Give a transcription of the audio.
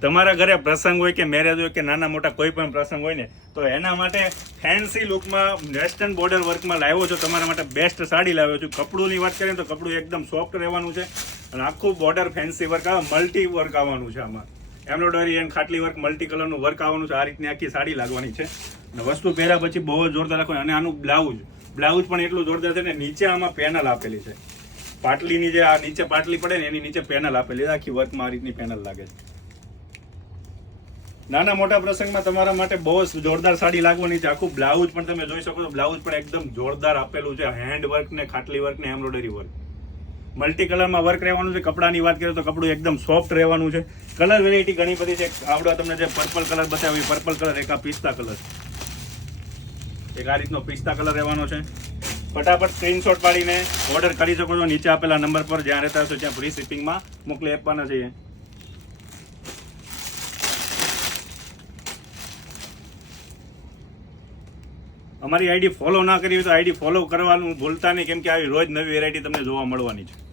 તમારા ઘરે પ્રસંગ હોય કે મેરેજ હોય કે નાના મોટા કોઈ પણ પ્રસંગ હોય ને તો એના માટે ફેન્સી લુકમાં વેસ્ટર્ન બોર્ડર વર્કમાં લાવ્યો છો, તમારા માટે બેસ્ટ સાડી લાવ્યો છું. કપડુંની વાત કરીએ તો કપડું એકદમ સોફ્ટ રહેવાનું છે અને આખું બોર્ડર ફેન્સી વર્ક આવે, મલ્ટી વર્ક આવવાનું છે. આમાં embroidery and Khatli work, multi કલરનું વર્ક આવવાનું છે. આ રીતની આખી સાડી લાગવાની છે અને વસ્તુ પહેર્યા પછી બહુ જ જોરદાર રાખવાની. અને આનું બ્લાઉઝ પણ એટલું જોરદાર છે ને, નીચે આમાં પેનલ આપેલી છે. પાટલીની જે આ નીચે પાટલી પડે ને એની નીચે પેનલ આપેલી છે. આખી વર્કમાં આ રીતની પેનલ લાગે છે. નાના મોટા પ્રસંગમાં તમારા માટે બહુ જોરદાર સાડી લાગવાની છે. આખું બ્લાઉઝ પણ તમે જોઈ શકો છો, બ્લાઉઝ પણ એકદમ જોરદાર આપેલું છે. હેન્ડ વર્ક ને ખાટલી વર્ક ને એમ્બ્રોઇડરી વર્ક, મલ્ટી કલરમાં વર્ક રહેવાનું છે. કપડાની વાત કરીએ તો કપડું એકદમ સોફ્ટ રહેવાનું છે. કલર વેરાયટી ઘણી બધી છે. આવડો તમને જે પર્પલ કલર બતાવ્યો, પર્પલ કલર, એક આ પિસ્તા કલર, એક આ રીતનો પિસ્તા કલર રહેવાનો છે. ફટાફટ સ્ક્રીનશોટ પાડીને ઓર્ડર કરી શકો છો. નીચે આપેલા નંબર પર જ્યાં રહેતા હશો ત્યાં ફ્રી શિપિંગમાં મોકલી આપવાના છે. અમારી આઈડી ફોલો ના કરી હોય તો આઈડી ફોલો કરવાનું ભૂલતા નહીં, કેમ કે આવી રોજ નવી વેરાયટી તમને જોવા મળવાની છે.